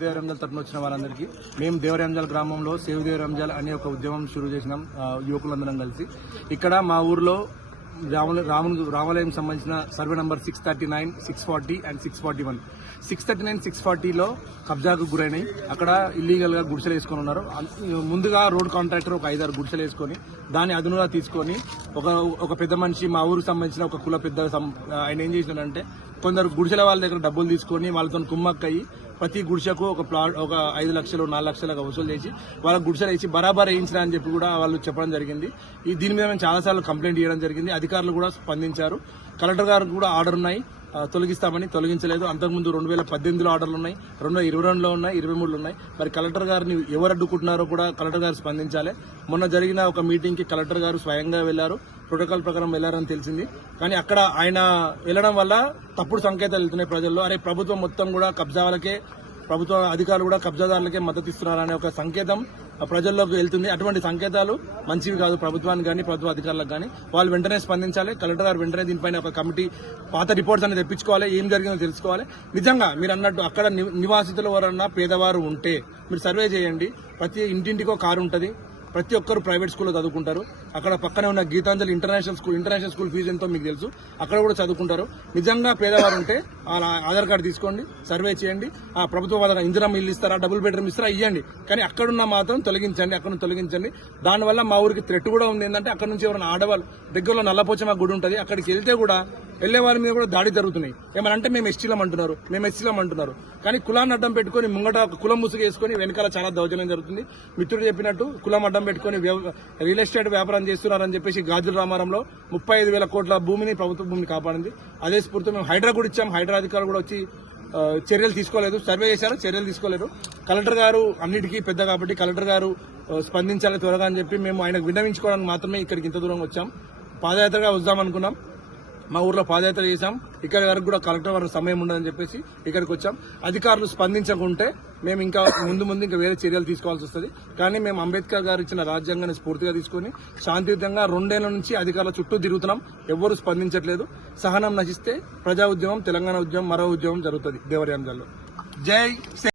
దేవరంజల్ తరఫున వచ్చిన వారందరికీ. మేము దేవరంజల్ గ్రామంలో సేవ్ దేవరంజల్ అనే ఒక ఉద్యమం షురూ చేసినాం యువకులందరం కలిసి. ఇక్కడ మా ఊర్లో రాముల రాముని రామాలయం సంబంధించిన survey number six thirty nine six forty and six forty one. Six thirty nine six ఫార్టీలో కబ్జాకు గురైనాయి. అక్కడ ఇల్లీగల్గా గుడిసెలు వేసుకొని ఉన్నారు. ముందుగా రోడ్ కాంట్రాక్టర్ ఒక ఐదారు గుడిసెలు వేసుకొని దాన్ని అదునుగా తీసుకొని ఒక ఒక పెద్ద మనిషి మా ఊరికి సంబంధించిన ఒక కుల పెద్ద సం- ఆయన ఏం చేసినాడంటే కొందరు గుడిసెల వాళ్ళ దగ్గర డబ్బులు తీసుకొని వాళ్ళతో కుమ్మక్కయ్యి ప్రతి గుడిసెకు ఒక ప్లాట్ ఒక ఐదు లక్షలు నాలుగు లక్షలకు వసూలు చేసి వాళ్ళ గుడిసెలు వేసి బరాబర్ వేయించిన అని చెప్పి కూడా వాళ్ళు చెప్పడం జరిగింది. ఈ దీని మీద మేము చాలాసార్లు కంప్లైంట్ చేయడం జరిగింది. అధికారులు కూడా స్పందించారు. కలెక్టర్ గారికి కూడా ఆర్డర్ ఉన్నాయి. తొలగిస్తామని తొలగించలేదు. అంతకుముందు రెండు వేల పద్దెనిమిదిలో ఆర్డర్లు ఉన్నాయి. రెండు వేల ఇరవై రెండులో ఉన్నాయి ఇరవై మూడులో ఉన్నాయి. మరి కలెక్టర్ గారిని ఎవరు అడ్డుకుంటున్నారో కూడా కలెక్టర్ గారు స్పందించాలి. మొన్న జరిగిన ఒక మీటింగ్కి కలెక్టర్ గారు స్వయంగా వెళ్ళారు ప్రోటోకాల్ ప్రకారం వెళ్ళారని తెలిసింది. కానీ అక్కడ ఆయన వెళ్ళడం వల్ల తప్పుడు సంకేతాలు వెళ్తున్నాయి ప్రజల్లో. అరే ప్రభుత్వం మొత్తం కూడా కబ్జా వాళ్ళకే ప్రభుత్వ అధికారులు కూడా కబ్జాదారులకే మద్దతు ఇస్తున్నారనే ఒక సంకేతం ప్రజల్లోకి వెళ్తుంది. అటువంటి సంకేతాలు మంచివి కాదు ప్రభుత్వానికి కానీ ప్రభుత్వ అధికారులకు కానీ. వాళ్ళు వెంటనే స్పందించాలి. కలెక్టర్ గారు వెంటనే దీనిపైన ఒక కమిటీ పాత రిపోర్ట్స్ అనేది తెప్పించుకోవాలి. ఏం జరిగిందో తెలుసుకోవాలి. నిజంగా మీరు అన్నట్టు అక్కడ ని- నివాసితులు ఎవరన్నా పేదవారు ఉంటే మీరు సర్వే చేయండి. ప్రతి ఇంటింటికో కారు ఉంటుంది. ప్రతి ఒక్కరు ప్రైవేట్ స్కూల్లో చదువుకుంటారు. అక్కడ పక్కనే ఉన్న Geetanjali international school international school fee ఎంతో మీకు తెలుసు. అక్కడ కూడా చదువుకుంటారు. నిజంగా పేదవారు ఉంటే వాళ్ళ ఆధార్ కార్డు తీసుకోండి సర్వే చేయండి. ఆ ప్రభుత్వ పథకం ఇందిరా ఇల్లు ఇస్తారా డబుల్ బెడ్రూమ్ ఇస్తారా ఇవ్వండి కానీ అక్కడున్న మాత్రం తొలగించండి అక్కడ నుంచి తొలగించండి. దానివల్ల మా ఊరికి థ్రెట్ కూడా ఉంది. ఏంటంటే అక్కడ నుంచి ఎవరైనా ఆడవాళ్ళు దగ్గరలో నల్లపోచమ్మ గుడి ఉంటుంది. అక్కడికి వెళ్తే కూడా వెళ్ళే వాళ్ళ మీద కూడా దాడి జరుగుతున్నాయి. ఏమనంటే మేము ఎస్టీలం అంటున్నారు. మేము ఎస్సీలం అంటున్నారు. కానీ కులాన్ని అడ్డం పెట్టుకొని ముంగట కులం ముసుగు వేసుకొని వెనకాల చాలా దౌర్జన్యం జరుగుతుంది. మిత్రుడు చెప్పినట్టు కులం అడ్డం పెట్టుకొని వ్యవ- రియల్ ఎస్టేట్ వ్యాపారం చేస్తున్నారని చెప్పేసి గాజుల రామారంలో ముప్పై ఐదు వేల కోట్ల భూమిని ప్రభుత్వ భూమిని కాపాడింది. అదే స్ఫూర్తి మేము హైడ్రా కూడా ఇచ్చాం. హైడ్రా అధికారులు కూడా వచ్చి చర్యలు తీసుకోలేదు. సర్వే చేశారు చర్యలు తీసుకోలేదు. కలెక్టర్ గారు అన్నిటికీ పెద్ద కాబట్టి కలెక్టర్ గారు స్పందించాలి త్వరగా అని చెప్పి మేము ఆయనకు విన్నవించుకోవడానికి మాత్రమే ఇక్కడికి ఇంత దూరం వచ్చాం. పాదయాత్రగా వద్దాం అనుకున్నాం. మా ఊర్లో పాదయాత్ర చేశాం. ఇక్కడ వరకు కూడా కలెక్టర్ వారికి సమయం ఉండదని చెప్పేసి ఇక్కడికి వచ్చాం. అధికారులు స్పందించకుంటే మేము ఇంకా ముందు ముందు ఇంకా వేరే చర్యలు తీసుకోవాల్సి వస్తుంది. కానీ మేము అంబేద్కర్ గారు ఇచ్చిన రాజ్యాంగాన్ని స్ఫూర్తిగా తీసుకొని శాంతియుతంగా రెండేళ్ళ నుంచి అధికారుల చుట్టూ తిరుగుతున్నాం. ఎవ్వరూ స్పందించట్లేదు. సహనం నశిస్తే ప్రజా ఉద్యమం తెలంగాణ ఉద్యమం మరో ఉద్యమం జరుగుతుంది దేవరయాంజల్లో జై